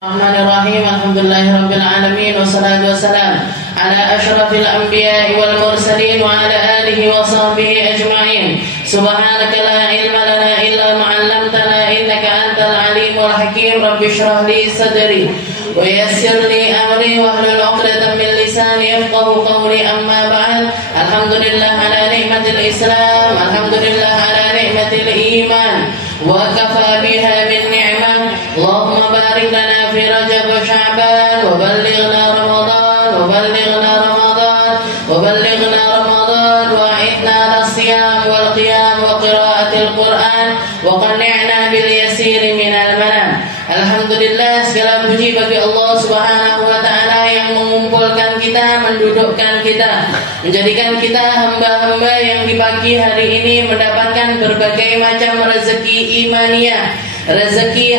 Bismillahirrahmanirrahim. Alhamdulillahirabbil alamin wassalatu wassalamu ala asyrafil anbiya'i wal mursalin wa ala alihi wa sahbihi ajma'in. Subhanaka la ilma lana illa ma 'allamtana innaka antal alimul hakim. Rabbi shrah li sadri wa yassir li amri wahlul 'uqdatam min lisani yafqahu qawli. Amma ba'd. Alhamdulillah ala ni'matil Islam, alhamdulillah ala ni'matil iman wa kafa biha min ni'mah. Allahumma barik lana fi Rajab wa Sya'ban wa ballighna Ramadan wa ballighna Ramadan wa ballighna Ramadan wa a'idna lis-siyam wal qiyam wa qiraatil Qur'an wa qanni'na bil yasir minal manam. Alhamdulillah, segala puji bagi Allah Subhanahu wa taala yang mengumpulkan kita, mendudukkan kita, menjadikan kita hamba-hamba yang di pagi hari ini mendapatkan berbagai macam rezeki imaniyah, rezeki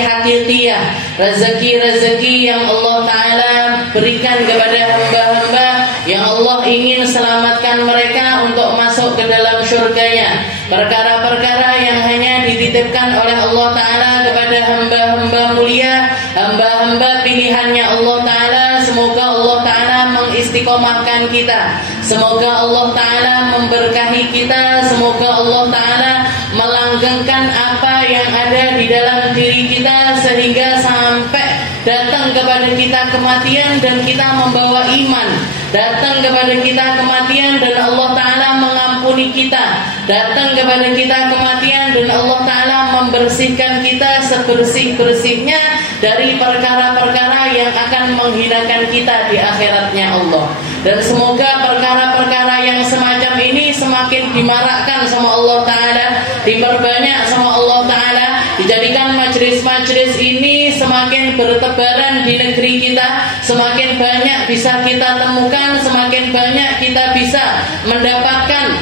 hakikiyah, rezeki yang Allah Ta'ala berikan kepada hamba-hamba yang Allah ingin selamatkan mereka untuk masuk ke dalam syurganya. Perkara-perkara yang hanya dititipkan oleh Allah Ta'ala kepada hamba-hamba mulia, hamba-hamba pilihannya Allah Ta'ala. Semoga Allah Ta'ala mengistiqomahkan kita, semoga Allah Ta'ala memberkahi kita, semoga Allah Ta'ala melanggengkan apa yang ada di dalam diri kita sehingga sampai datang kepada kita kematian dan kita membawa iman, datang kepada kita kematian dan Allah Ta'ala mengampuni kita, datang kepada kita kematian dan Allah Ta'ala membersihkan kita sebersih-bersihnya dari perkara-perkara yang akan menghinakan kita di akhiratnya Allah. Dan semoga perkara-perkara yang semacam ini semakin dimarakkan sama Allah Ta'ala, diperbanyak sama Allah Ta'ala, dijadikan majelis-majelis ini semakin bertebaran di negeri kita, semakin banyak bisa kita temukan, semakin banyak kita bisa mendapatkan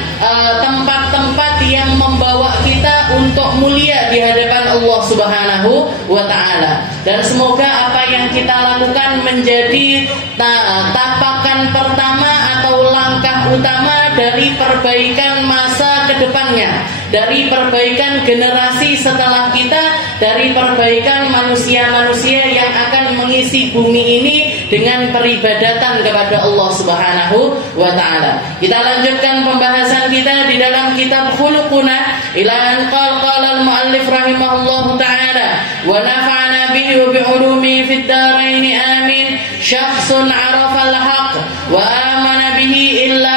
tempat-tempat yang membawa kita untuk mulia di hadapan Allah Subhanahu wa Ta'ala. Dan semoga apa yang kita lakukan menjadi tapakan pertama atau langkah utama dari perbaikan masa ke depannya, dari perbaikan generasi setelah kita, dari perbaikan manusia-manusia yang akan mengisi bumi ini dengan peribadatan kepada Allah Subhanahu wa Ta'ala. Kita lanjutkan pembahasan kita di dalam kitab Khuluquna ila an qala al-muallif rahimahullahu ta'ala wa nafa'ana bihi wa bi'ulumi fid dharain amin. Syakhsun 'arafa al-haq wa amana bihi illa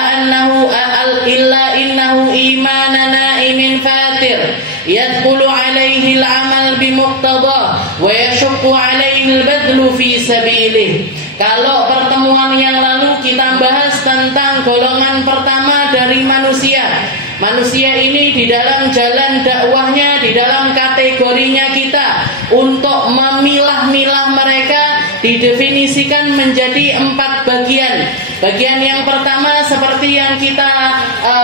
innahu imanan na'imin fatir yadkhulu 'alaihi al-'amal bimuqtada wa yashqu 'alaihi al-badlu fi sabilih. Kalau pertemuan yang lalu kita bahas tentang golongan pertama dari manusia. Manusia ini di dalam jalan dakwahnya, di dalam kategorinya kita untuk memilah-milah mereka didefinisikan menjadi 4 bagian. Bagian yang pertama seperti yang kita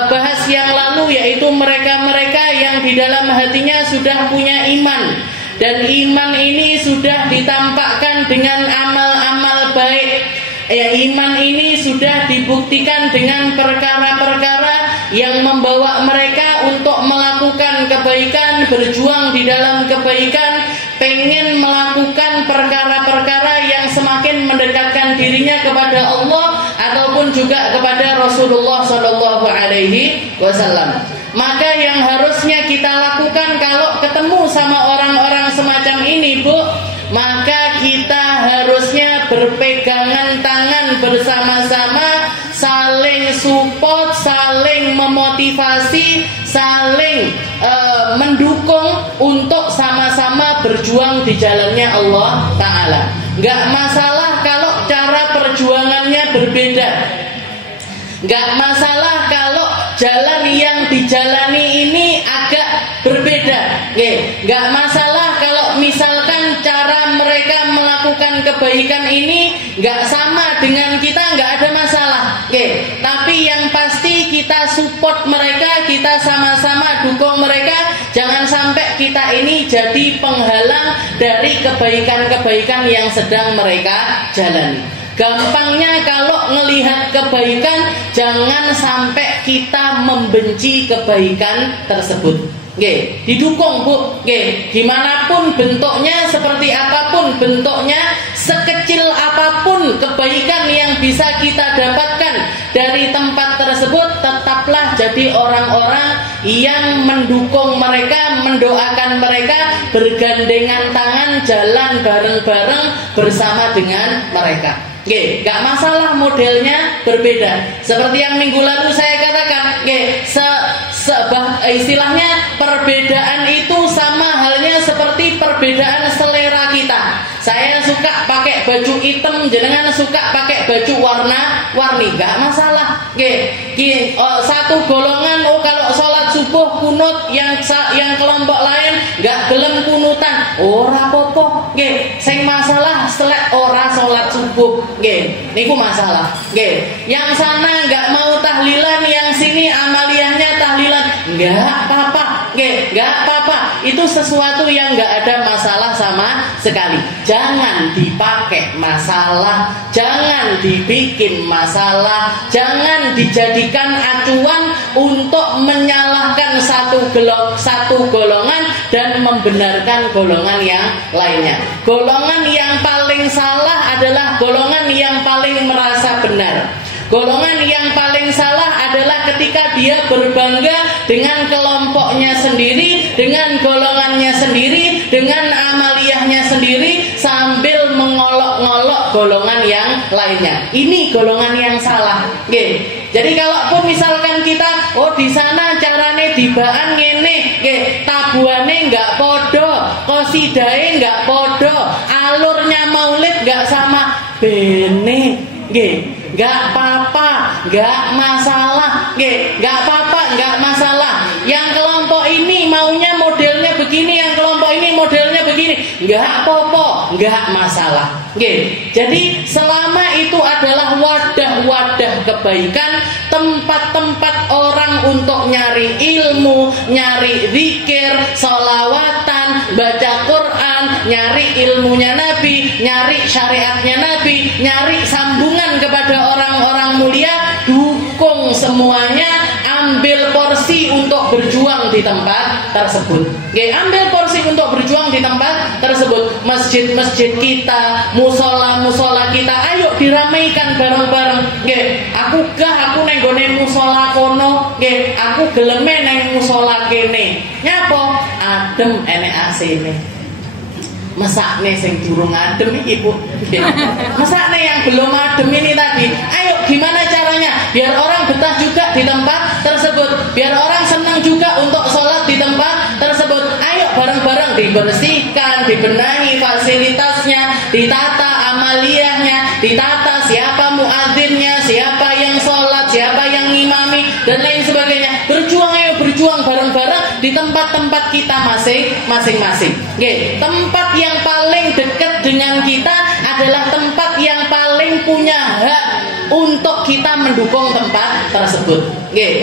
bahas yang lalu, yaitu mereka-mereka yang di dalam hatinya sudah punya iman, dan iman ini sudah ditampakkan dengan amal-amal baik. Iman ini sudah dibuktikan dengan perkara-perkara yang membawa mereka untuk melakukan kebaikan, berjuang di dalam kebaikan, pengen melakukan perkara-perkara yang semakin mendekatkan dirinya kepada Allah ataupun juga kepada Rasulullah Sallallahu Alaihi Wasallam. Maka yang harusnya kita lakukan kalau ketemu sama orang-orang semacam ini, Bu, maka kita harusnya berpegangan tangan bersama-sama, saling support, saling memotivasi, saling mendukung untuk sama-sama berjuang di jalannya Allah Ta'ala. Gak masalah kalau cara perjuangannya berbeda, gak masalah kalau jalan yang dijalani ini agak berbeda, gak masalah kalau misalkan cara mereka melakukan kebaikan ini gak sama dengan kita, gak ada masalah. Tapi yang pasti kita support mereka, kita sama-sama dukung mereka. Jangan sampai kita ini jadi penghalang dari kebaikan-kebaikan yang sedang mereka jalani. Gampangnya kalau ngelihat kebaikan, jangan sampai kita membenci kebaikan tersebut. Didukung, Bu. Gimana pun bentuknya, seperti apapun apapun bentuknya, sekecil apapun kebaikan yang bisa kita dapatkan dari tempat tersebut, tetaplah jadi orang-orang yang mendukung mereka, mendoakan mereka, bergandengan tangan, jalan bareng-bareng bersama dengan mereka. Oke, gak masalah modelnya berbeda. Seperti yang minggu lalu saya katakan, istilahnya perbedaan itu sama halnya seperti perbedaan selera kita. Saya suka pakai baju hitam, jenengan suka pakai baju warna-warni, gak masalah. Satu golongan, kalau sholat subuh kunut, yang kelompok lain gak gelem kunutan, ora apa-apa. Sing masalah selek ora sholat subuh. Niku masalah. Yang sana nggak mau tahlilan, yang sini amaliyahnya tahlilan, nggak apa-apa. Nggak apa-apa. Itu sesuatu yang nggak ada masalah sama sekali. Jangan dipakai masalah, jangan dibikin masalah, jangan dijadikan acuan untuk menyalahkan satu golongan dan membenarkan golongan yang lainnya. Golongan yang paling salah adalah golongan yang paling merasa benar. Golongan yang paling salah adalah ketika dia berbangga dengan kelompoknya sendiri, dengan golongannya sendiri, dengan amaliyahnya sendiri, sambil mengolok-ngolok golongan yang lainnya. Ini golongan yang salah. Jadi kalaupun misalkan kita, di sana carane dibaan ngene, tabuane nggak podo, qosidae nggak podo, alurnya maulid nggak sama, bene, nggak apa-apa, nggak masalah, nggak apa-apa, nggak masalah. Yang kelompok ini maunya modelnya begini, yang kelompok ini modelnya begini, nggak apa-apa, nggak masalah. Jadi selama itu adalah wadah-wadah kebaikan, tempat-tempat orang untuk nyari ilmu, nyari zikir, sholawatan, baca Quran, nyari ilmunya Nabi, nyari syariatnya Nabi, nyari sambungan kepada orang-orang mulia, dukung semuanya, ambil porsi untuk berjuang di tempat tersebut. Ambil porsi untuk berjuang di tempat tersebut. Masjid-masjid kita, musola-musola kita, ayo diramaikan bareng-bareng. Aku nenggone musola kono, aku geleme neng musola kene. Nyapa? Adem enek AC-ne. Mesakne sing durung adem iki, Bu. Mesakne yang belum adem ini tadi. Ayo gimana caranya biar orang betah juga di tempat tersebut, biar orang senang juga untuk sholat di tempat tersebut. Ayo bareng-bareng dibersihkan, dibenahi fasilitasnya, ditata amaliyahnya, ditata siapa muadzinnya, siapa yang sholat, siapa yang ngimami, dan lain sebagainya. Berjuang, ayo berjuang bareng-bareng di tempat-tempat kita masing-masing. Tempat yang paling dekat dengan kita adalah tempat yang paling punya hak untuk kita mendukung tempat tersebut.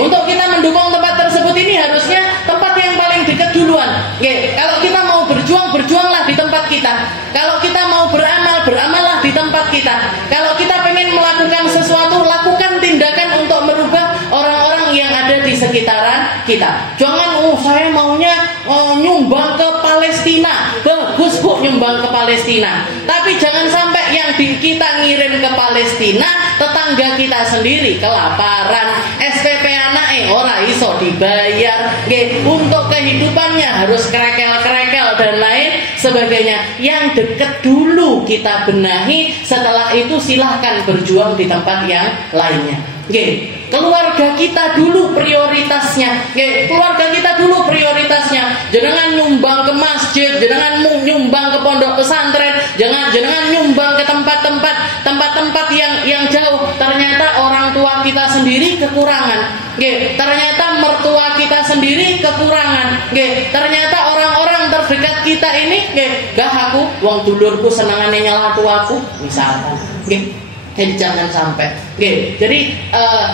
Untuk kita mendukung tempat tersebut ini harusnya tempat yang paling dekat duluan. Kalau kita mau berjuang, berjuanglah di tempat kita. Kalau kita mau beramal, beramallah di tempat kita. Kalau kita pengen melakukan sesuatu, lakukan tindakan untuk merubah orang-orang yang ada di sekitaran kita. Jangan, saya maunya nyumbang ke Palestina. Bagus, Bu, nyumbang ke Palestina. Tapi jangan sampai yang kita ngirim ke Palestina, tetangga kita sendiri kelaparan, SPP anake ora iso dibayar, untuk kehidupannya harus krekel-krekel dan lain sebagainya. Yang dekat dulu kita benahi, setelah itu silahkan berjuang di tempat yang lainnya. Keluarga kita dulu prioritasnya. Keluarga kita dulu prioritasnya. Jangan nyumbang ke masjid, jangan nyumbang ke pondok pesantren, jangan nyumbang ke tempat-tempat yang jauh. Ternyata orang tua kita sendiri kekurangan. Ternyata mertua kita sendiri kekurangan. Ternyata orang-orang terdekat kita ini, aku wong dulurku senengane nyala tuaku, misalkan. Jadi jangan sampai. Jadi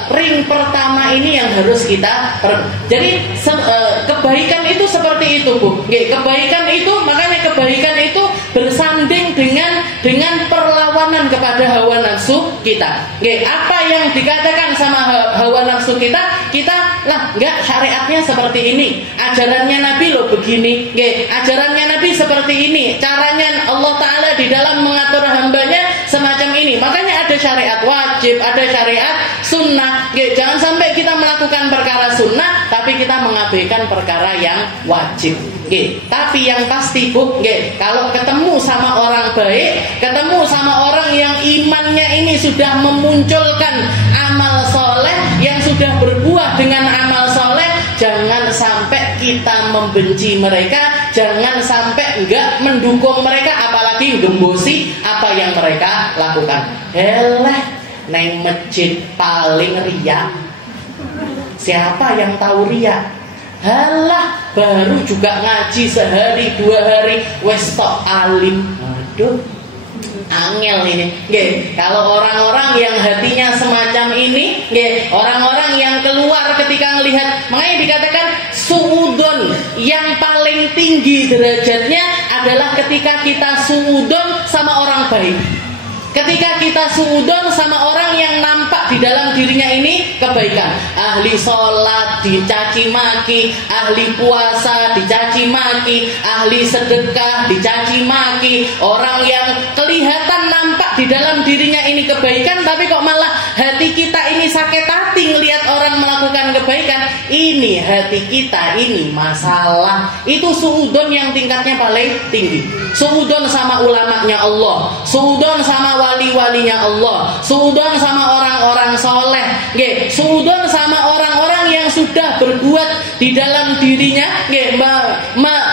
ring pertama ini yang harus kita. Jadi kebaikan itu seperti itu, Bu. Kebaikan itu, makanya kebaikan itu bersanding dengan perlawanan kepada hawa nafsu kita. Apa yang dikatakan sama hawa nafsu kita lah enggak, syariatnya seperti ini, ajarannya Nabi loh begini. Ajarannya Nabi seperti ini, caranya Allah Ta'ala di wajib, ada syariat sunnah. Jangan sampai kita melakukan perkara sunnah tapi kita mengabaikan perkara yang wajib. Tapi yang pasti Bu, kalau ketemu sama orang baik, ketemu sama orang yang imannya ini sudah memunculkan amal soleh, yang sudah berbuah dengan amal soleh, jangan sampai kita membenci mereka, jangan sampai enggak mendukung mereka, apalagi gembosi apa yang mereka lakukan. Heleh, neng masjid paling riya. Siapa yang tahu riya? Halah, baru juga ngaji sehari 2 hari wes tok alim. Aduh, angel ini. Kalau orang-orang yang hatinya semacam ini, orang-orang yang keluar ketika melihat, makanya dikatakan suudon, yang paling tinggi derajatnya adalah ketika kita suudon sama orang baik. Ketika kita suudon sama orang yang nampak di dalam dirinya ini kebaikan. Ahli sholat dicaci maki, ahli puasa dicaci maki, ahli sedekah dicaci maki. Orang yang kelihatan nampak di dalam dirinya ini kebaikan, tapi kok malah hati kita ini sakit hati ngelihat orang melakukan kebaikan. Ini hati kita ini masalah. Itu suudon yang tingkatnya paling tinggi. Suudon sama ulamanya Allah, suudon sama wali-walinya Allah, suudon sama orang-orang soleh, suudon sama orang-orang yang sudah berbuat di dalam dirinya,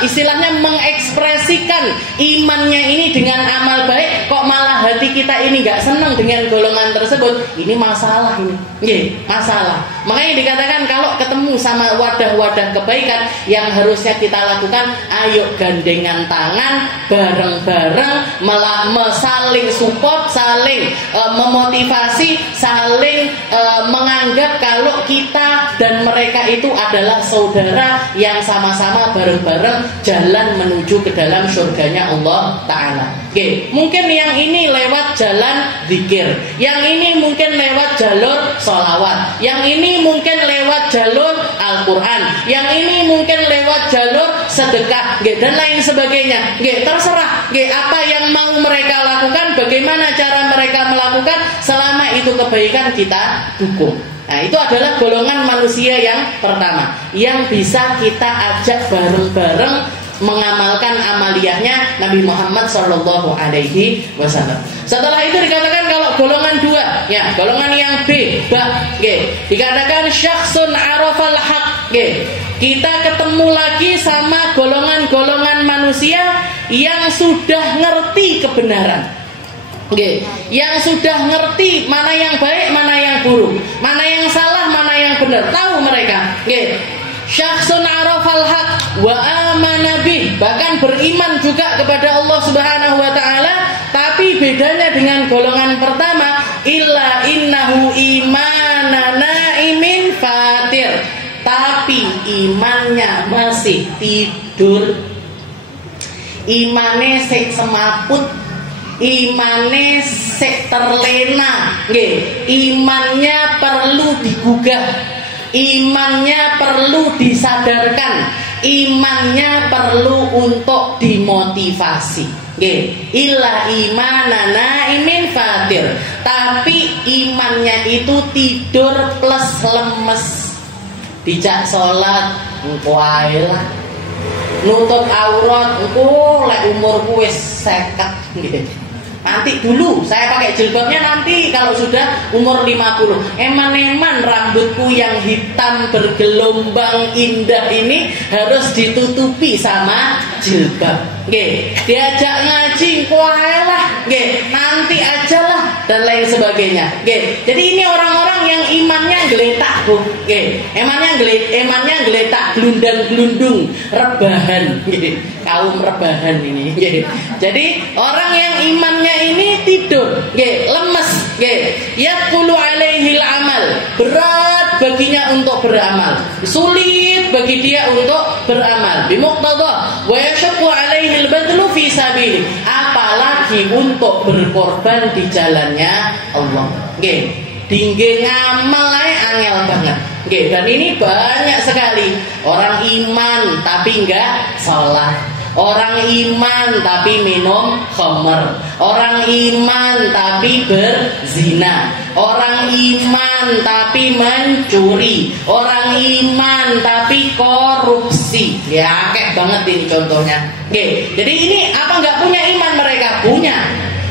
istilahnya mengekspresikan imannya ini dengan amal baik. Kok malah hati kita ini gak senang dengan golongan tersebut? Ini masalah ini, masalah. Makanya dikatakan kalau ketemu sama wadah-wadah kebaikan, yang harusnya kita lakukan, ayo gandengan tangan, bareng-bareng, saling support, saling memotivasi, saling menganggap kalau kita dan mereka itu adalah saudara yang sama-sama bareng-bareng jalan menuju ke dalam surganya Allah Ta'ala. Mungkin yang ini lewat jalan zikir, yang ini mungkin lewat jalur sholawat, yang ini mungkin lewat jalur Al-Quran, yang ini mungkin lewat jalur sedekah, dan lain sebagainya. Terserah apa yang mau mereka lakukan, bagaimana cara mereka melakukan, selama itu kebaikan kita dukung. Nah, itu adalah golongan manusia yang pertama, yang bisa kita ajak bareng-bareng mengamalkan amaliyahnya Nabi Muhammad SAW. Setelah itu dikatakan kalau golongan 2, golongan yang B, dikatakan syakhsun arafal haq. Kita ketemu lagi sama golongan-golongan manusia yang sudah ngerti kebenaran. Yang sudah ngerti mana yang baik, mana yang buruk, mana yang salah, mana yang benar, tahu mereka. Syakhsun arafal haq wa amana bih, bahkan beriman juga kepada Allah Subhanahu wa taala, tapi bedanya dengan golongan pertama, illa innahu imanana imin fatir, tapi imannya masih tidur, imane sik semaput, imane sik terlena, imannya perlu digugah, imannya perlu disadarkan, imannya perlu untuk dimotivasi. Illa imanana imin fatir, tapi imannya itu tidur plus lemes. Dijak sholat engko ae lah, nutup aurat engko lek umurku wis 50. Nanti dulu saya pakai jilbabnya, nanti kalau sudah umur 50. Eman-eman rambutku yang hitam bergelombang indah ini harus ditutupi sama jilbab. Diajak ngaji kuae lah, nanti aja lah, dan lain sebagainya. Jadi ini orang-orang yang imannya geletak, Bu. Emannya geletak, glundang-glundung, rebahan. Kaum rebahan ini. Jadi orang yang imannya ini tidur, lemes, yaqulu alaihil amal, berat baginya untuk beramal, sulit bagi dia untuk beramal, bimuqtada wa yashaqu alaihil badlu fi sabili, apalagi untuk berkorban di jalannya Allah. Dingge ngamal ae angel banget. Dan ini banyak sekali orang iman tapi enggak sholat, Orang iman tapi minum khamr, orang iman tapi berzina, orang iman tapi mencuri, orang iman tapi korupsi. Ya, kayak banget ini contohnya. Oke, jadi ini apa nggak punya iman mereka? Punya.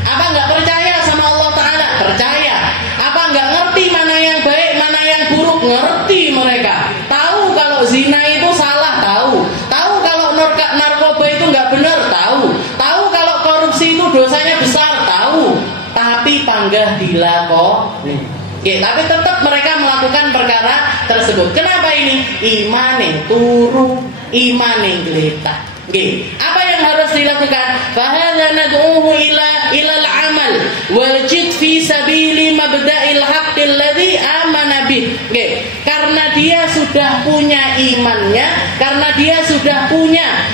Apa nggak percaya sama Allah Ta'ala? Percaya. Apa nggak ngerti mana yang baik, mana yang buruk? Ngerti mereka. Tahu kalau zina itu salah, tahu. Tahu kalau narkoba itu nggak benar, tahu. Tahu kalau korupsi itu dosanya besar, tahu. Tapi panggah dilakoni. Oke, tapi tetap mereka melakukan perkara tersebut. Kenapa ini? Imane turu, imane geletak. Oke, apa yang harus dilakukan? Fahadza nad'uhu ilal amal wal jid fi sabili mabda'il haqqil ladzi amana bih. Oke, karena dia sudah punya imannya, karena dia sudah punya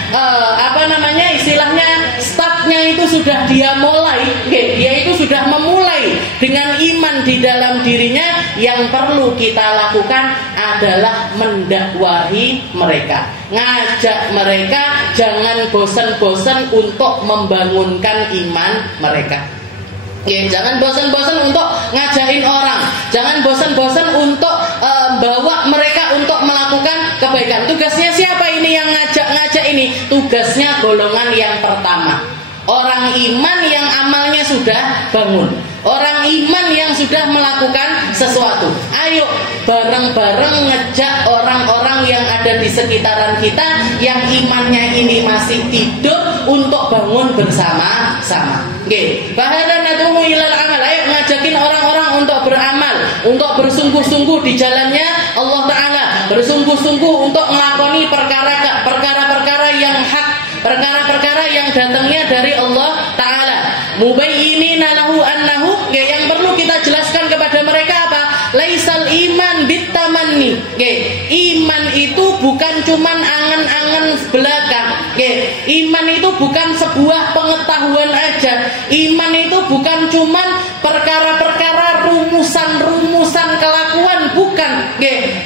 istilahnya startnya itu sudah dia mulai. Oke, dia itu sudah memulai dengan iman di dalam dirinya. Yang perlu kita lakukan adalah mendakwahi mereka, ngajak mereka jangan bosan-bosan untuk membangunkan iman mereka. Ya, jangan bosan-bosan untuk ngajarin orang, jangan bosan-bosan untuk bawa mereka untuk melakukan kebaikan. Tugasnya siapa ini yang ngajak ini? Tugasnya golongan yang pertama. Orang iman yang amalnya sudah bangun, orang iman yang sudah melakukan sesuatu. Ayo bareng-bareng ngejak orang-orang yang ada di sekitaran kita yang imannya ini masih tidur untuk bangun bersama-sama. Oke, bahana nad'u ilal amal. Ayo ngajakin orang-orang untuk beramal, untuk bersungguh-sungguh di jalannya Allah Ta'ala, bersungguh-sungguh untuk melakoni perkara-perkara yang hak, perkara-perkara yang datangnya dari Allah Ta'ala. Mubayyinina lahu annahu, yang perlu kita jelaskan kepada mereka apa? Laisal iman bitamanni. Iman itu bukan cuman angan-angan belaka. Iman itu bukan sebuah pengetahuan aja. Iman itu bukan cuman perkara-perkara rumusan-rumusan kelakuan, bukan.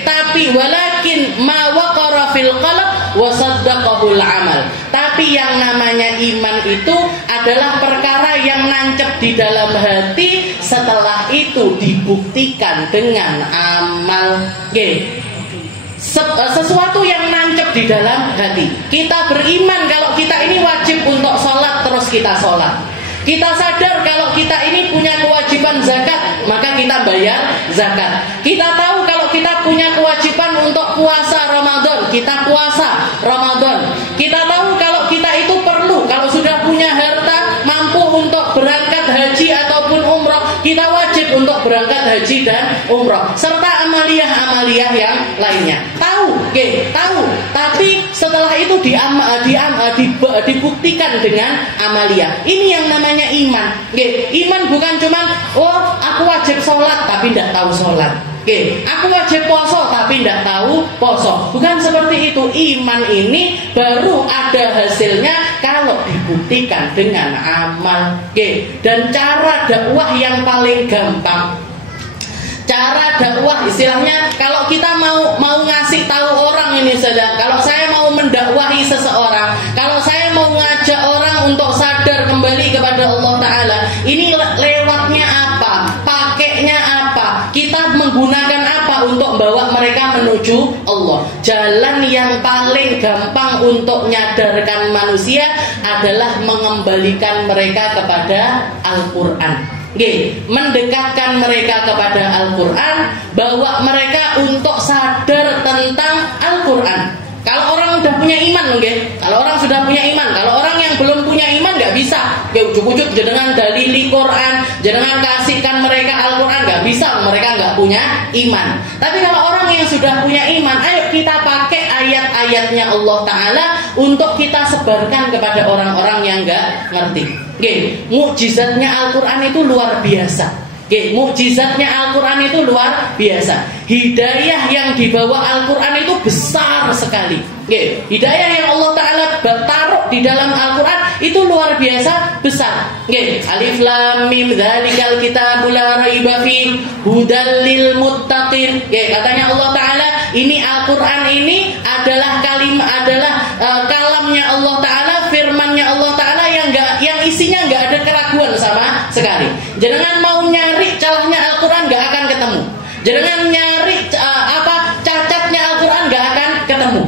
Tapi walakin ma waqara fil qalb wa saddaqahul amal. Tapi yang namanya iman itu adalah perkara yang nancep di dalam hati, setelah itu dibuktikan dengan amal. Sesuatu yang nancep di dalam hati. Kita beriman kalau kita ini wajib untuk sholat, terus kita sholat. Kita sadar kalau kita ini punya kewajiban zakat, maka kita bayar zakat. Kita tahu kalau kita punya kewajiban untuk puasa Ramadan, kita puasa Ramadan. Kita tahu kalau kita itu perlu, kalau sudah punya harta, mampu untuk berangkat haji ataupun umroh, kita wajib untuk berangkat haji dan umroh, serta amaliyah-amaliyah yang lainnya. Tahu. Tapi setelah itu dibuktikan dengan amaliyah. Ini yang namanya iman. Iman bukan cuman aku wajib sholat tapi tidak tahu sholat. Aku wajib poso tapi tidak tahu poso. Bukan seperti itu. Iman ini baru ada hasilnya kalau dibuktikan dengan amal. Dan cara dakwah yang paling gampang, cara dakwah istilahnya, kalau kita mau ngasih tahu orang ini saja, kalau saya mau mendakwahi seseorang, kalau saya mau ngajak orang untuk sadar kembali kepada Allah Ta'ala, ini lewatnya apa, pakainya apa, kita menggunakan apa untuk bawa mereka menuju Allah. Jalan yang paling gampang untuk menyadarkan manusia adalah mengembalikan mereka kepada Al-Quran. Mendekatkan mereka kepada Al-Quran, bawa mereka untuk sadar tentang Al-Quran. Kalau orang sudah punya iman, kalau orang sudah punya iman, kalau orang yang belum punya iman nggak bisa, ujuk-ujuk jenengan dalili Quran, jenengan kasihkan mereka Al-Quran, nggak bisa, mereka nggak punya iman. Tapi kalau orang yang sudah punya iman, ayo kita pakai ayat-ayatnya Allah Ta'ala untuk kita sebarkan kepada orang-orang yang nggak ngerti. Mukjizatnya Al-Quran itu luar biasa. Mukjizatnya Al-Quran itu luar biasa. Hidayah yang dibawa Al-Quran itu besar sekali. Hidayah yang Allah Ta'ala taruh di dalam Al-Quran itu luar biasa besar. Alif Lam Mim dzalikal kitabul la raiba fihi hudal lil muttaqin. Katanya Allah Ta'ala, ini Al-Quran ini adalah kalamnya Allah Ta'ala, keraguan sama sekali. Jenengan mau nyari celahnya Al-Quran gak akan ketemu. Jenengan nyari cacatnya Al-Quran gak akan ketemu.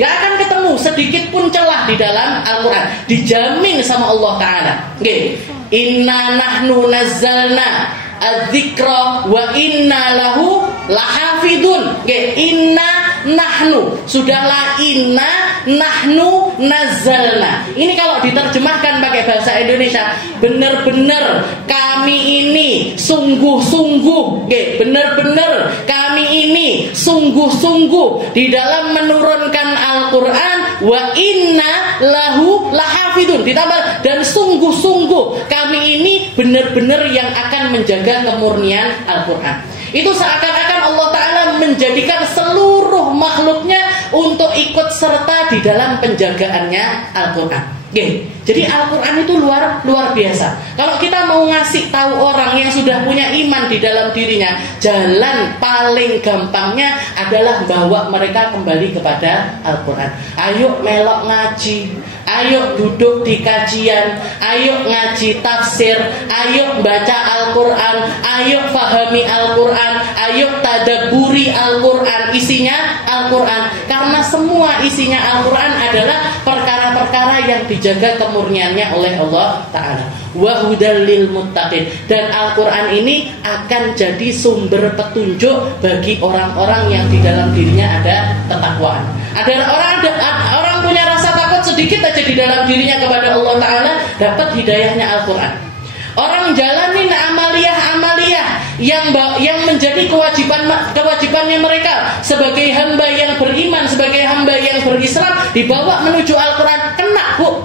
Gak akan ketemu sedikit pun celah di dalam Al-Quran. Dijamin sama Allah Ta'ala. Inna nahnu nazzalna adzikra wa inna lahu lahafidun. Inna nahnu, sudahlah, inna nahnu nazzalna. Ini kalau diterjemahkan pakai bahasa Indonesia, benar-benar kami ini sungguh-sungguh, benar-benar kami ini sungguh-sungguh di dalam menurunkan Al-Quran, wa inna lahu lahafidun, ditambah dan sungguh-sungguh kami ini benar-benar yang akan menjaga kemurnian Al-Quran. Itu seakan-akan Allah Ta'ala menjadikan seluruh makhluknya untuk ikut serta di dalam penjagaannya Al-Quran. Jadi Al-Quran itu luar biasa. Kalau kita mau ngasih tahu orang yang sudah punya iman di dalam dirinya, jalan paling gampangnya adalah bawa mereka kembali kepada Al-Quran. Ayo melok ngaji, ayo duduk di kajian, ayo ngaji tafsir, ayo baca Al-Quran, ayo fahami Al-Quran, ayo tadabburi Al-Quran, isinya Al-Quran. Karena semua isinya Al-Quran adalah perkara-perkara yang dijaga kemurniannya oleh Allah Ta'ala. Wa hudal lil muttaqin. Dan Al-Quran ini akan jadi sumber petunjuk bagi orang-orang yang di dalam dirinya ada ketakwaan. Ada orang punya rasa takut sedikit aja di dalam dirinya kepada Allah Ta'ala, dapat hidayahnya Al-Quran. Orang jalanin amaliyah yang menjadi kewajibannya mereka sebagai hamba yang beriman, sebagai hamba yang berislam, dibawa menuju Al-Quran, kena bu.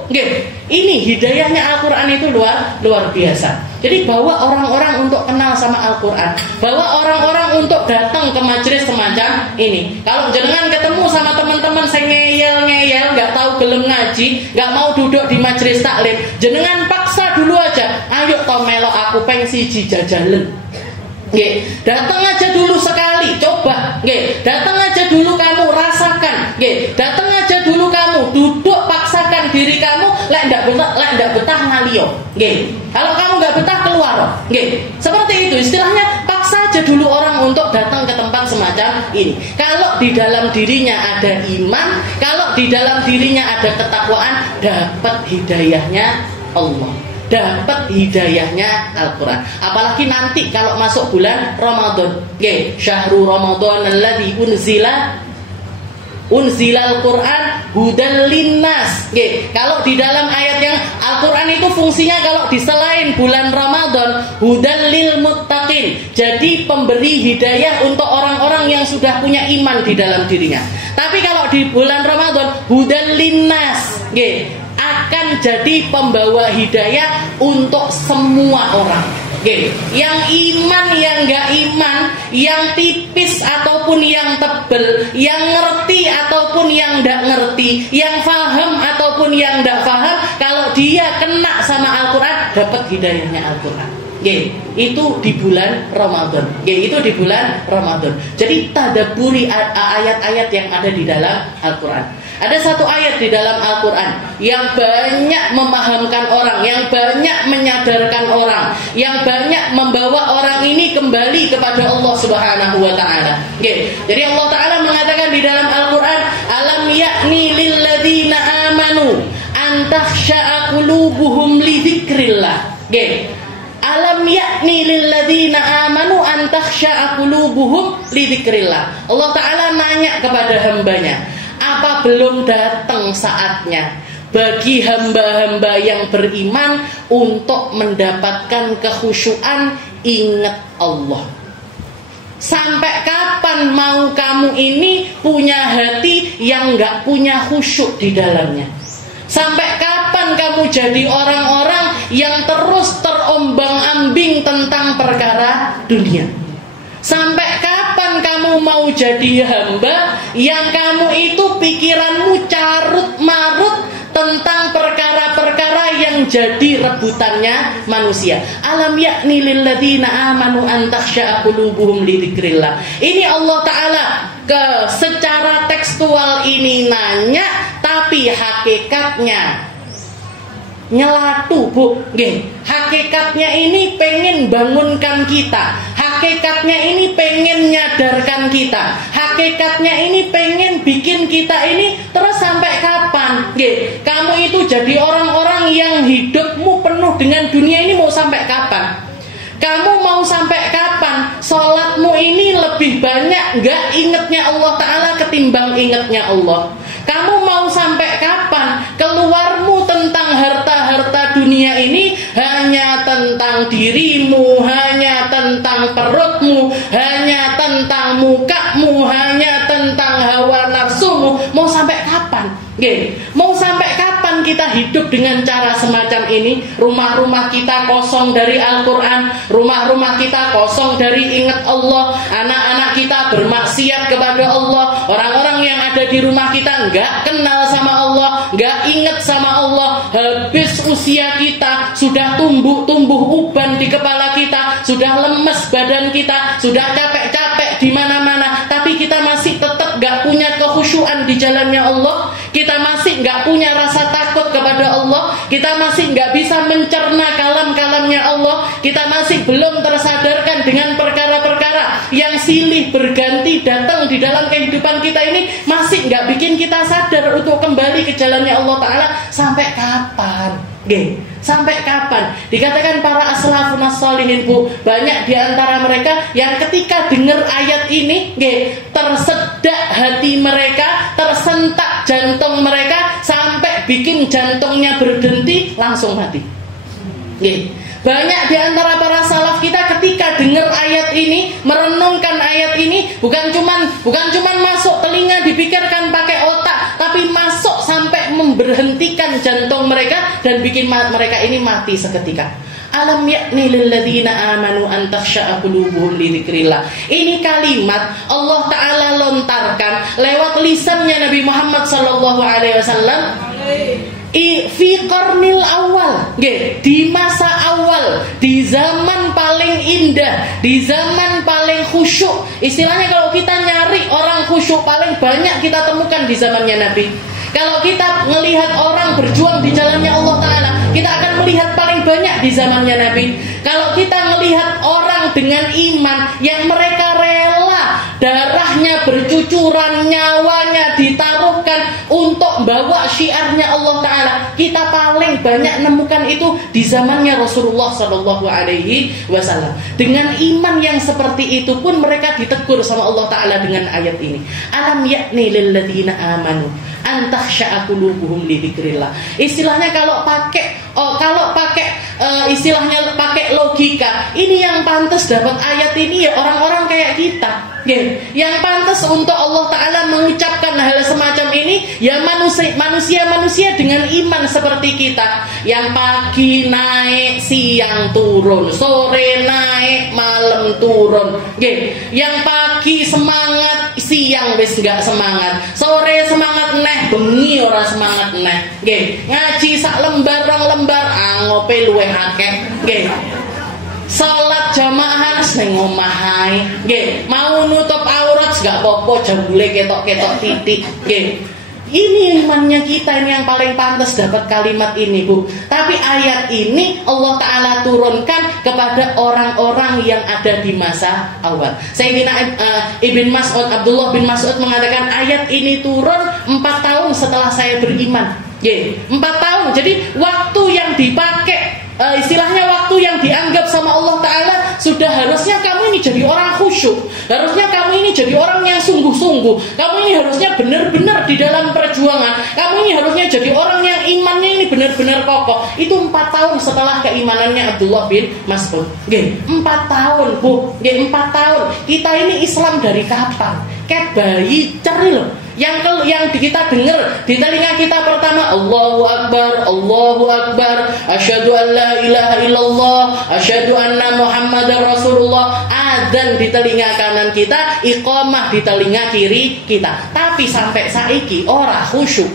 Ini hidayahnya Al-Quran itu luar biasa. Jadi bawa orang-orang untuk kenal sama Al-Quran, bawa orang-orang untuk datang ke majelis semacam ini. Kalau jenengan ketemu sama teman-teman saya ngeyel, nggak tahu gelem ngaji, nggak mau duduk di majelis taklim, jenengan paksa dulu aja. Ayo to melok aku pensi jajalen. Datang aja dulu sekali, coba. Datang aja dulu kamu rasakan. Datang aja dulu kamu duduk, paksakan diri kamu. Lek ndak betah ngaliyo. Kalau kamu nggak betah keluar. Seperti itu istilahnya, paksa aja dulu orang untuk datang ke tempat semacam ini. Kalau di dalam dirinya ada iman, kalau di dalam dirinya ada ketakwaan, dapat hidayahnya Allah, dapat hidayahnya Al-Quran. Apalagi nanti kalau masuk bulan Ramadan, syahrul Ramadan alladzi unzilal Quran hudan linnas. Kalau di dalam ayat yang Al-Quran itu fungsinya kalau di selain bulan Ramadan, hudan lil muttaqin, jadi pemberi hidayah untuk orang-orang yang sudah punya iman di dalam dirinya. Tapi kalau di bulan Ramadan, hudan linnas, akan jadi pembawa hidayah untuk semua orang. Yang iman, yang gak iman, yang tipis ataupun yang tebel, yang ngerti ataupun yang gak ngerti, yang faham ataupun yang gak faham, kalau dia kena sama Al-Quran, dapat hidayahnya Al-Quran. Itu di bulan Ramadan. Itu di bulan Ramadan. Jadi tadabburi ayat-ayat yang ada di dalam Al-Quran. Ada satu ayat di dalam Al-Quran yang banyak memahamkan orang, yang banyak menyadarkan orang, yang banyak membawa orang ini kembali kepada Allah Subhanahu wa Ta'ala. Jadi Allah Ta'ala mengatakan di dalam Al-Quran, alam ya'ni lilladzina amanu an takhsha'a qulubuhum li dzikrillah. Alam ya'ni lilladzina amanu an takhsha'a qulubuhum li dzikrillah. Allah Ta'ala nanya kepada hambanya, apa belum datang saatnya bagi hamba-hamba yang beriman untuk mendapatkan kekhusyuan, ingat Allah? Sampai kapan mau kamu ini punya hati yang gak punya khusyuk di dalamnya? Sampai kapan kamu jadi orang-orang yang terus terombang-ambing tentang perkara dunia? Sampai kapan kamu mau jadi hamba yang kamu itu pikiranmu carut marut tentang perkara-perkara yang jadi rebutannya manusia? Alam ya'ni lilladzina amanu an takhsha'a qulubuhum li dzikrillah. Ini Allah Ta'ala secara tekstual ini nanya, tapi hakikatnya nyelatu, Bu. Nggih. Hakikatnya ini pengen bangunkan kita. Hakikatnya ini pengen nyadarkan kita. Hakikatnya ini pengen bikin kita ini terus sampai kapan? Nggih. Kamu itu jadi orang-orang yang hidupmu penuh dengan dunia ini mau sampai kapan? Kamu mau sampai kapan? Sholatmu ini lebih banyak nggak ingetnya Allah Ta'ala ketimbang ingetnya Allah. Kamu mau sampai kapan? Keluarmu tentang harta-harta dunia ini hanya tentang dirimu, hanya tentang perutmu, hanya tentang mukamu, hanya tentang hawa nafsumu. Mau sampai kapan? Mau sampai kapan kita hidup dengan cara semacam ini? Rumah-rumah kita kosong dari Al-Quran, rumah-rumah kita kosong dari ingat Allah, anak-anak kita bermaksiat kepada Allah, orang-orang yang ada di rumah kita nggak kenal sama Allah, nggak ingat sama Allah. Habis usia kita, sudah tumbuh uban di kepala kita, sudah lemes badan kita, sudah capek-capek di mana-mana, tapi kita masih tetap nggak punya kekhusyuan di jalannya Allah. Kita masih nggak punya rasa takut kepada Allah. Kita masih nggak bisa mencerna kalam-kalamnya Allah. Kita masih belum tersadarkan dengan perkara-perkara yang silih berganti datang di dalam kehidupan kita ini. Masih nggak bikin kita sadar untuk kembali ke jalannya Allah Ta'ala. Sampai kapan? Sampai kapan? Dikatakan para aslafun as-salihin, Bu, banyak di antara mereka yang ketika dengar ayat ini, tersedak hati mereka, tersentak jantung mereka, sampai bikin jantungnya berdenti, langsung mati. Banyak di antara para salaf kita ketika dengar ayat ini, merenungkan ayat ini, bukan cuman masuk telinga dipikirkan pakai otak, tapi masuk sampai memberhentikan jantung mereka dan bikin mereka ini mati seketika. Alam yakni lilladzina amanu an takhsha'a qulubuhum li dzikrillah. Ini kalimat Allah Ta'ala lontarkan lewat lisannya Nabi Muhammad sallallahu alaihi wasallam fi qarnil awal, di masa awal, di zaman paling indah, di zaman paling khusyuk. Istilahnya kalau kita nyari orang khusyuk paling banyak kita temukan di zamannya Nabi. Kalau kita melihat orang berjuang di jalannya Allah Ta'ala, kita akan melihat paling banyak di zamannya Nabi. Kalau kita melihat orang dengan iman yang mereka rela darahnya bercucuran, nyawanya ditaruhkan untuk bawa syiarnya Allah Ta'ala, kita paling banyak nemukan itu di zamannya Rasulullah Sallallahu Alaihi Wasallam. Dengan iman yang seperti itu pun mereka ditegur sama Allah Ta'ala dengan ayat ini. Alam yakni lilladzina amanu an takhsha'a qulubuhum li dzikrillah. Istilahnya kalau pakai istilahnya pakai logika, ini yang pantas dapat ayat ini ya orang-orang kayak kita. Yang pantas untuk Allah Ta'ala mengucapkan hal semacam ini ya manusia dengan iman seperti kita, yang pagi naik, siang turun, sore naik, malam turun. Yang pagi semangat, siang wis gak semangat, sore semangat neh, bengi ora semangat neh. Ngaji sak lembar rong lembar ngope luwih akeh. Salat jamaah ning omah ae. Mau nutup aurat gak apa-apa, jambule ketok-ketok titik. Ini imannya kita ini yang paling pantas dapat kalimat ini, Bu. Tapi ayat ini Allah Ta'ala turunkan kepada orang-orang yang ada di masa awal. Sayyidina Abdullah bin Mas'ud mengatakan ayat ini turun 4 tahun setelah saya beriman. 4 tahun. Jadi waktu yang dipakai, istilahnya waktu yang dianggap sama Allah Ta'ala, sudah harusnya kamu ini jadi orang khusyuk, harusnya kamu ini jadi orang yang sungguh-sungguh, kamu ini harusnya benar-benar di dalam perjuangan, kamu ini harusnya jadi orang yang imannya ini benar-benar kokoh. Itu 4 tahun setelah keimanannya Abdullah bin Mas'ud. 4 tahun, Bu. 4 tahun. Kita ini Islam dari kapan? Kayak bayi ceri loh. Yang kita dengar di telinga kita pertama, Allahu Akbar, Allahu Akbar, asyhadu an la ilaha illallah, asyhadu anna Muhammadar Rasulullah. Adzan di telinga kanan kita, iqamah di telinga kiri kita. Tapi sampai saiki ora khusyuk.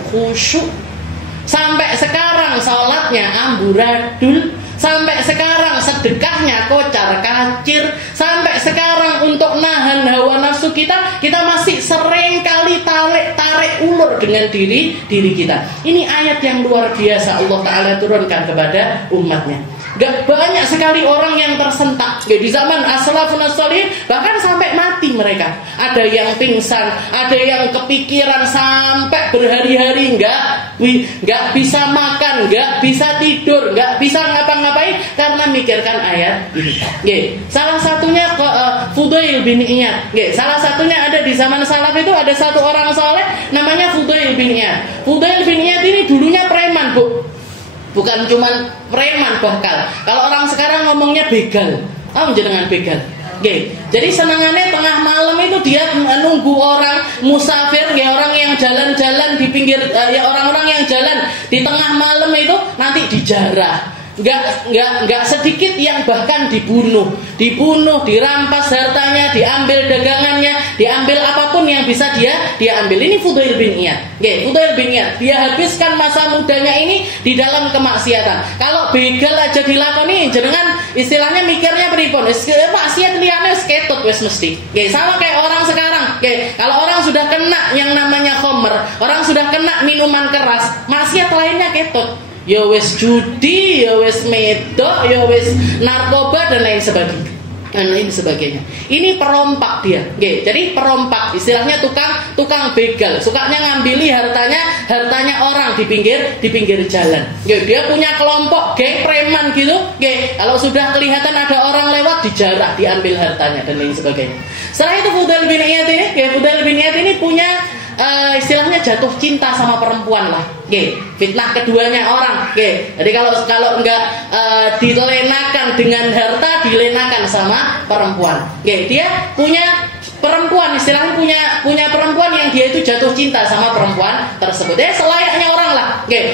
Sampai sekarang salatnya amburadul. Sampai sekarang sedekahnya kocar kacir. Sampai sekarang untuk nahan hawa nafsu kita masih sering kali tarik ulur bercampur dengan diri kita. Ini ayat yang luar biasa Allah Ta'ala turunkan kepada umatnya. Gak banyak sekali orang yang tersentak di zaman as-salafun as-salihin, bahkan sampai mati mereka. Ada yang pingsan, ada yang kepikiran sampai berhari-hari nggak bisa makan, nggak bisa tidur, nggak bisa ngapa-ngapain karena mikirkan ayat ini. Salah satunya Fudail bin Iyad. Salah satunya ada di zaman salaf itu ada satu orang soleh namanya Fudail bin Iyad. Fudail bin Iyad ini dulunya preman, Bu. Bukan cuma preman bahkan. Kalau orang sekarang ngomongnya begal. Jenengan begal. Jadi senangannya tengah malam itu dia menunggu orang musafir, orang yang jalan-jalan di pinggir, orang-orang yang jalan di tengah malam itu nanti dijarah. Nggak sedikit yang bahkan dibunuh, dirampas hartanya, diambil dagangannya, diambil apapun yang bisa dia ambil. Ini Fudail bin Iyad. Fudail bin Iyad, dia habiskan masa mudanya ini di dalam kemaksiatan. Kalau begal aja dilakoni, jenengan istilahnya mikirnya pripun? Maksiat liyane wis ketut wis mesti. Sama kayak orang sekarang. Kalau orang sudah kena yang namanya khamr, orang sudah kena minuman keras, maksiat lainnya ketut. Ya wis judi, ya wis medok, ya wis narkoba dan lain sebagainya. Ini perompak dia. Jadi perompak, istilahnya tukang begal, sukanya ngambil hartanya orang di pinggir jalan. Dia punya kelompok geng preman gitu. Kalau sudah kelihatan ada orang lewat dijarah, diambil hartanya dan lain sebagainya. Setelah itu Fudail bin Iyad ini punya istilahnya jatuh cinta sama perempuan lah. Fitnah keduanya orang. Jadi kalau enggak dilenakan dengan harta, dilenakan sama perempuan. Dia punya perempuan, istilahnya punya perempuan yang dia itu jatuh cinta sama perempuan tersebut. Selayaknya orang lah.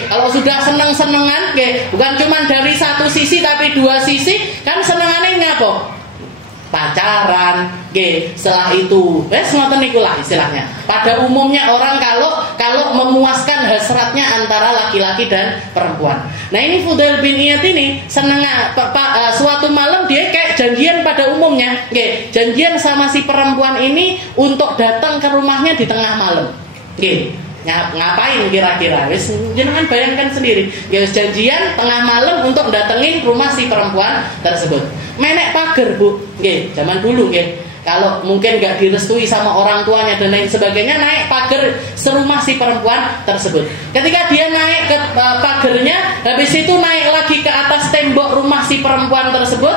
Kalau sudah seneng-senengan, bukan cuma dari satu sisi tapi dua sisi, kan senengannya ngapo? Pacaran, setelah itu, ngoten niku lah istilahnya. Pada umumnya orang kalau memuaskan hasratnya antara laki-laki dan perempuan. Nah ini Fudail bin Iyad ini seneng suatu malam dia kayak janjian pada umumnya, janjian sama si perempuan ini untuk datang ke rumahnya di tengah malam. Ngapain kira-kira? Wis jenengan bayangkan sendiri. Janjian tengah malam untuk datengin rumah si perempuan tersebut. Menek pagar, Bu. Zaman dulu kalau mungkin nggak direstui sama orang tuanya dan lain sebagainya, naik pagar serumah si perempuan tersebut. Ketika dia naik ke pagarnya, habis itu naik lagi ke atas tembok rumah si perempuan tersebut.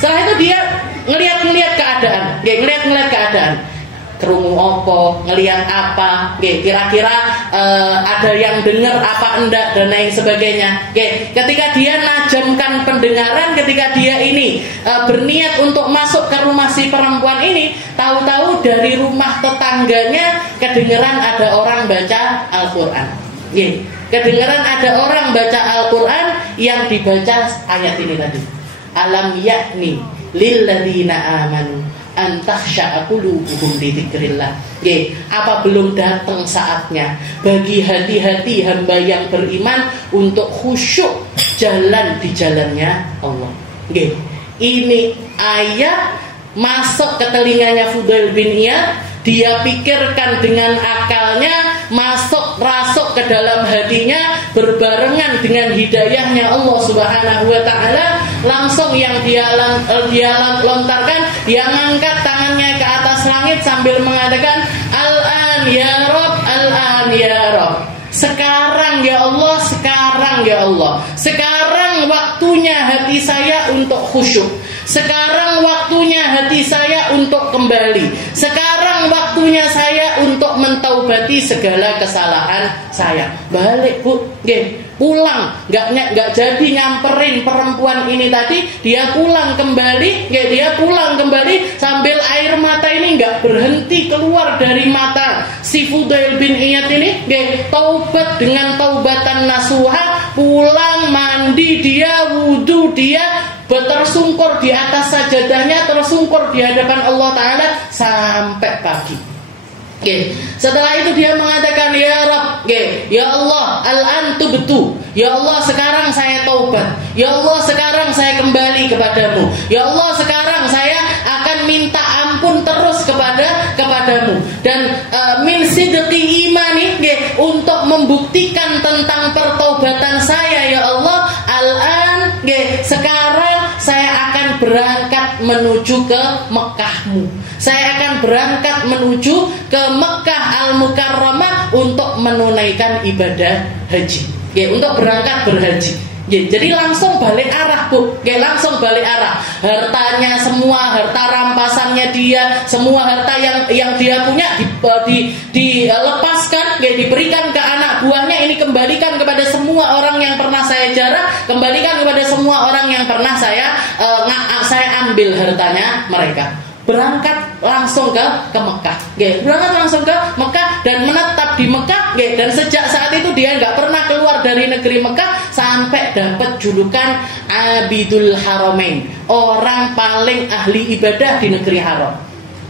Setelah itu dia ngelihat keadaan. Kerungu opo, ngelihat apa, kira-kira ada yang dengar apa enggak dan lain sebagainya. Ketika dia najamkan pendengaran, ketika dia ini berniat untuk masuk ke rumah si perempuan ini, tahu-tahu dari rumah tetangganya kedengeran ada orang baca Al-Quran. Kedengeran ada orang baca Al-Quran yang dibaca ayat ini tadi. Alam yakni lilladzina amanu an takhsha'a qulubuhum li dzikrillah. Apa belum datang saatnya bagi hati-hati hamba yang beriman untuk khusyuk jalan di jalannya Allah. Ini ayat masuk ke telinganya Fudail bin Iyad, dia pikirkan dengan akalnya, rasuk ke dalam hatinya, berbarengan dengan hidayahnya Allah Subhanahu wa taala, langsung yang dia lontarkan, dia ngangkat tangannya ke atas langit sambil mengatakan, "Al-an ya Rabb, al-an ya Rabb." Sekarang ya Allah, sekarang ya Allah. Sekarang waktunya hati saya untuk khusyuk. Sekarang waktunya hati saya untuk kembali. Sekarang waktunya saya untuk mentaubati segala kesalahan saya. Balik, Bu. Pulang, nggak jadi nyamperin perempuan ini tadi, dia pulang kembali, dia pulang kembali sambil air mata ini nggak berhenti keluar dari mata si Fudail bin Iyad ini. Taubat dengan taubatan nasuha, pulang mandi dia, wudu dia, tersungkur di atas sajadahnya, tersungkur di hadapan Allah Ta'ala sampai pagi. Setelah itu dia mengatakan, "Ya Rabb, ya Allah, al-an tubtu. Ya Allah, sekarang saya taubat. Ya Allah, sekarang saya kembali kepadamu. Ya Allah, sekarang saya akan minta ampun terus kepadamu. Dan min sidqi imani, membuktikan tentang pertaubatan saya ya Allah. Al-an, sekarang saya akan berangkat menuju ke Mekahmu. Saya akan berangkat menuju ke Mekah Al-Mukarramah untuk menunaikan ibadah haji. Untuk berangkat berhaji. Jadi langsung balik arah, Bu. Langsung balik arah. Hartanya semua, harta rampasannya dia, semua harta yang dia punya dilepaskan, diberikan ke anak buahnya. Ini kembalikan kepada semua orang yang pernah saya jarah, kembalikan kepada semua orang yang pernah saya ambil hartanya mereka. Berangkat langsung ke Mekah, berangkat langsung ke Mekah dan menetap di Mekah, dan sejak saat itu dia nggak pernah keluar dari negeri Mekah sampai dapat julukan Abidul Haramain, orang paling ahli ibadah di negeri haram.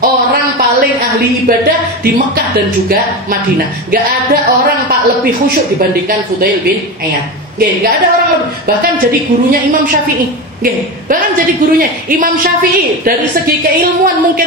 Orang paling ahli ibadah di Mekah dan juga Madinah. Gak ada orang lebih khusyuk dibandingkan Fudail bin Iyad. Gak ada orang lebih. Bahkan jadi gurunya Imam Syafi'i. Bahkan jadi gurunya Imam Syafi'i. Dari segi keilmuan mungkin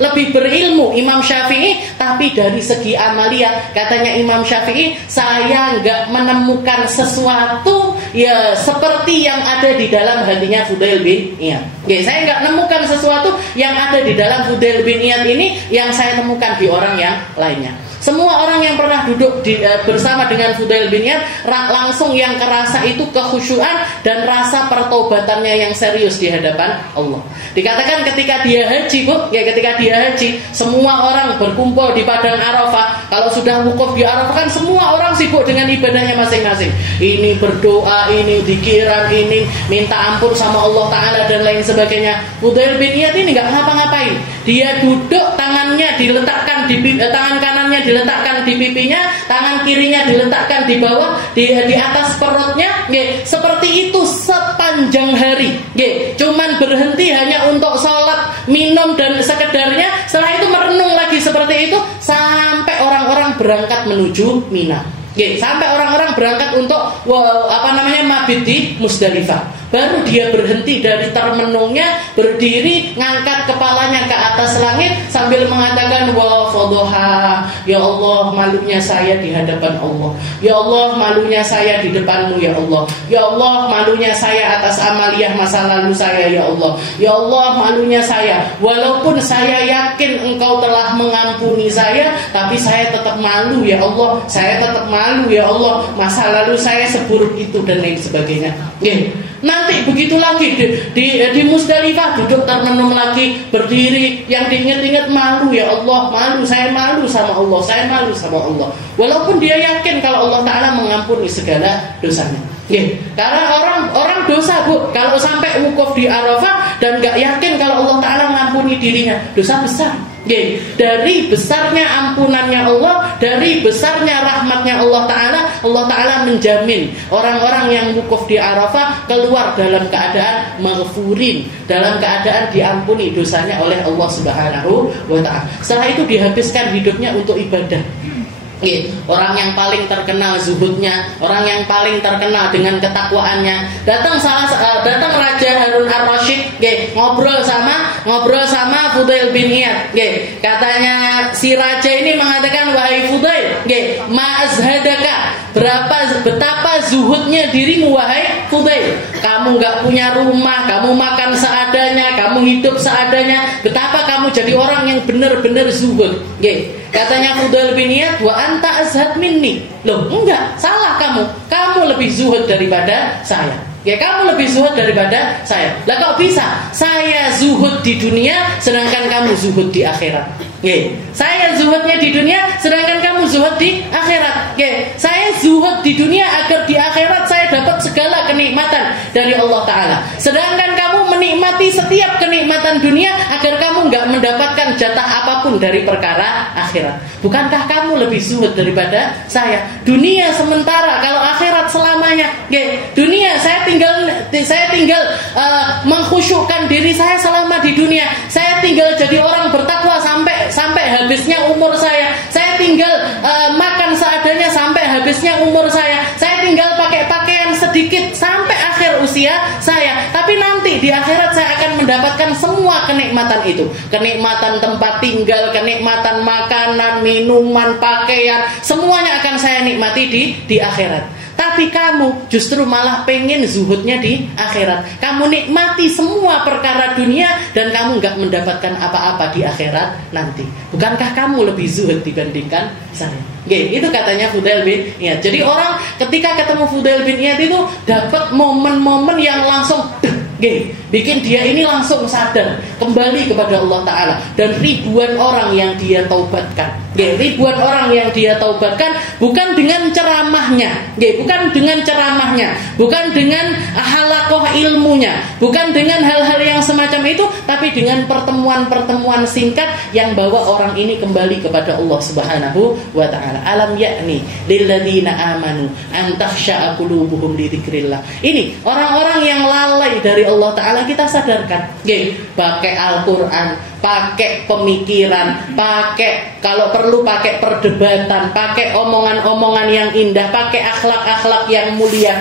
lebih berilmu Imam Syafi'i, tapi dari segi amalia katanya Imam Syafi'i, saya nggak menemukan sesuatu ya seperti yang ada di dalam hatinya Fudail bin Iyad. Saya nggak menemukan sesuatu yang ada di dalam Fudail bin Iyad ini yang saya temukan di orang yang lainnya. Semua orang yang pernah duduk bersama dengan Fudail bin Iyad langsung yang kerasa itu kekhusyuan dan rasa pertaubatannya yang serius di hadapan Allah. Dikatakan ketika dia haji, Bu, ketika dia haji, semua orang berkumpul di padang Arafah. Kalau sudah wukuf di Arafah kan semua orang sibuk dengan ibadahnya masing-masing. Ini berdoa, ini dzikiran, ini minta ampun sama Allah Ta'ala dan lain sebagainya. Fudail bin Iyad ini nggak ngapa-ngapain. Dia duduk, tangannya diletakkan tangan kanannya diletakkan di pipinya, tangan kirinya diletakkan di bawah, di atas perutnya, seperti itu sepanjang hari. Cuman berhenti hanya untuk sholat, minum dan sekedarnya. Setelah itu merenung lagi seperti itu sampai orang-orang berangkat menuju Mina. Sampai orang-orang berangkat untuk mabit di Musdalifah. Baru dia berhenti dari termenungnya, berdiri, ngangkat kepalanya ke atas langit sambil mengatakan, wa fadha, ya Allah, malunya saya di hadapan Allah. Ya Allah, malunya saya di depanmu ya Allah. Ya Allah, malunya saya atas amaliyah masa lalu saya ya Allah. Ya Allah, malunya saya. Walaupun saya yakin Engkau telah mengampuni saya, tapi saya tetap malu ya Allah. Saya tetap malu ya Allah. Masa lalu saya seburuk itu dan lain sebagainya. Nanti begitu lagi di Musdalifah duduk termenung lagi, berdiri, yang diingat-ingat malu ya Allah, malu, saya malu sama Allah, saya malu sama Allah. Walaupun dia yakin kalau Allah Ta'ala mengampuni segala dosanya. Karena orang dosa, Bu, kalau sampai wukuf di Arafah dan gak yakin kalau Allah Ta'ala mengampuni dirinya, dosa besar. Dari besarnya ampunannya Allah, dari besarnya rahmatnya Allah Ta'ala menjamin orang-orang yang wukuf di Arafah keluar dalam keadaan maghfurin, dalam keadaan diampuni dosanya oleh Allah Subhanahu wa Ta'ala. Setelah itu dihabiskan hidupnya untuk ibadah. Orang yang paling terkenal zuhudnya, orang yang paling terkenal dengan ketakwaannya. Datang Raja Harun ar-Rasyid, ngobrol sama Fudail bin Iyad. Katanya si raja ini mengatakan, wahai Fudail, ma azhadaka, betapa zuhudnya dirimu wahai Fudail. Kamu nggak punya rumah, kamu makan seadanya, kamu hidup seadanya. Betapa kamu jadi orang yang benar-benar zuhud. Katanya Fudail bin Iyad, wa anta azhad minni. Loh, enggak, salah kamu. Kamu lebih zuhud daripada saya. Kamu lebih zuhud daripada saya. Lah kok bisa? Saya zuhud di dunia sedangkan kamu zuhud di akhirat. Saya zuhudnya di dunia sedangkan kamu zuhud di akhirat. Saya zuhud di dunia agar di akhirat saya dapat segala kenikmatan dari Allah Ta'ala. Sedangkan kamu menikmati setiap kenikmatan dunia agar kamu nggak mendapatkan jatah apapun dari perkara akhirat. Bukankah kamu lebih zuhud daripada saya? Dunia sementara, kalau akhirat selamanya. Dunia saya tinggal mengkhusyukkan diri saya selama di dunia. Saya tinggal jadi orang bertakwa sampai habisnya umur saya. Saya tinggal makan seadanya sampai habisnya umur saya. Saya tinggal pakai pakaian sedikit sampai akhir usia saya. Tapi nanti di akhirat saya akan mendapatkan semua kenikmatan itu. Kenikmatan tempat tinggal, kenikmatan makanan, minuman, pakaian, semuanya akan saya nikmati di akhirat. Tapi kamu justru malah pengen zuhudnya di akhirat. Kamu nikmati semua perkara dunia dan kamu nggak mendapatkan apa-apa di akhirat nanti. Bukankah kamu lebih zuhud dibandingkan saya? Itu katanya Fudail bin Iyad. Jadi orang ketika ketemu Fudail bin Iyad itu dapat momen-momen yang langsung bikin dia ini langsung sadar kembali kepada Allah Ta'ala. Dan ribuan orang yang dia taubatkan, ribuan orang yang dia taubatkan bukan dengan ceramahnya, bukan dengan ceramahnya, bukan dengan halakoh ilmunya, bukan dengan hal-hal yang semacam itu, tapi dengan pertemuan-pertemuan singkat yang bawa orang ini kembali kepada Allah Subhanahu wa Ta'ala. Alam yakni lilladzina amanu an takhsha'a qulubuhum li dzikrillah. Ini orang-orang yang lalai dari Allah Ta'ala kita sadarkan. Pakai Al-Quran, pakai pemikiran, pakai kalau perlu pakai perdebatan, pakai omongan-omongan yang indah, pakai akhlak-akhlak yang mulia,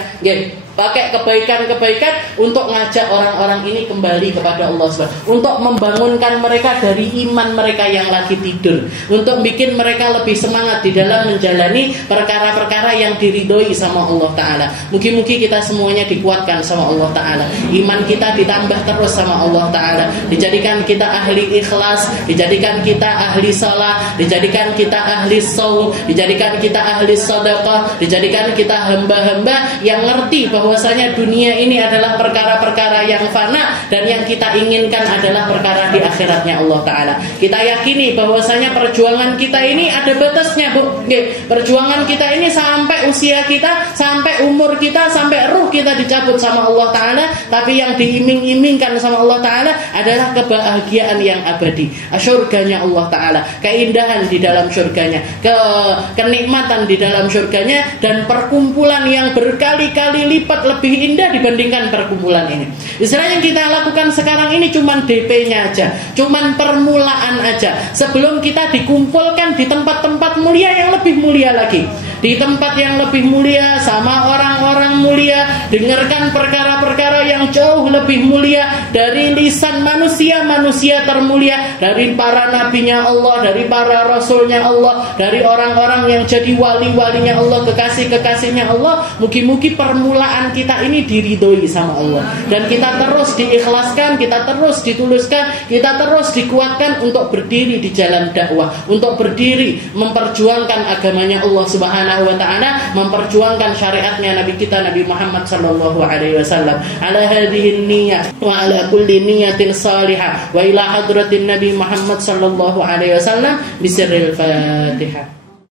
pakai kebaikan-kebaikan untuk ngajak orang-orang ini kembali kepada Allah SWT, untuk membangunkan mereka dari iman mereka yang lagi tidur, untuk bikin mereka lebih semangat di dalam menjalani perkara-perkara yang diridhoi sama Allah Ta'ala. Mugi-mugi kita semuanya dikuatkan sama Allah Ta'ala, iman kita ditambah terus sama Allah Ta'ala, dijadikan kita ahli ikhlas, dijadikan kita ahli salat, dijadikan kita ahli shaum, dijadikan kita ahli sedekah, dijadikan kita hamba-hamba yang ngerti bahwasanya dunia ini adalah perkara-perkara yang fana dan yang kita inginkan adalah perkara di akhiratnya Allah Ta'ala. Kita yakini bahwasanya perjuangan kita ini ada batasnya, Bu. Perjuangan kita ini sampai usia kita, sampai umur kita, sampai ruh kita dicabut sama Allah Ta'ala. Tapi yang diiming-imingkan sama Allah Ta'ala adalah kebahagiaan yang abadi, surganya Allah Ta'ala, keindahan di dalam surganya, kenikmatan di dalam surganya, dan perkumpulan yang berkali-kali lipat lebih indah dibandingkan perkumpulan ini. Istilahnya yang kita lakukan sekarang ini cuman DP-nya aja, cuman permulaan aja, sebelum kita dikumpulkan di tempat-tempat mulia yang lebih mulia lagi, di tempat yang lebih mulia sama orang-orang mulia, dengarkan perkara-perkara yang jauh lebih mulia dari lisan manusia termulia, dari para nabinya Allah, dari para rasulnya Allah, dari orang-orang yang jadi wali-walinya Allah, kekasih-kekasihnya Allah. Mugi-mugi permulaan kita ini diridhoi sama Allah, dan kita terus diikhlaskan, kita terus dituluskan, kita terus dikuatkan untuk berdiri di jalan dakwah, untuk berdiri memperjuangkan agamanya Allah Subhanahu wa Ta'ala, memperjuangkan syariatnya Nabi kita Nabi Muhammad sallallahu alaihi wasallam. Ala hadhihi niyyah wa ala kulli niyyatin salihah wa ila hadratin Nabi Muhammad sallallahu alaihi wasallam bisirril Fatihah.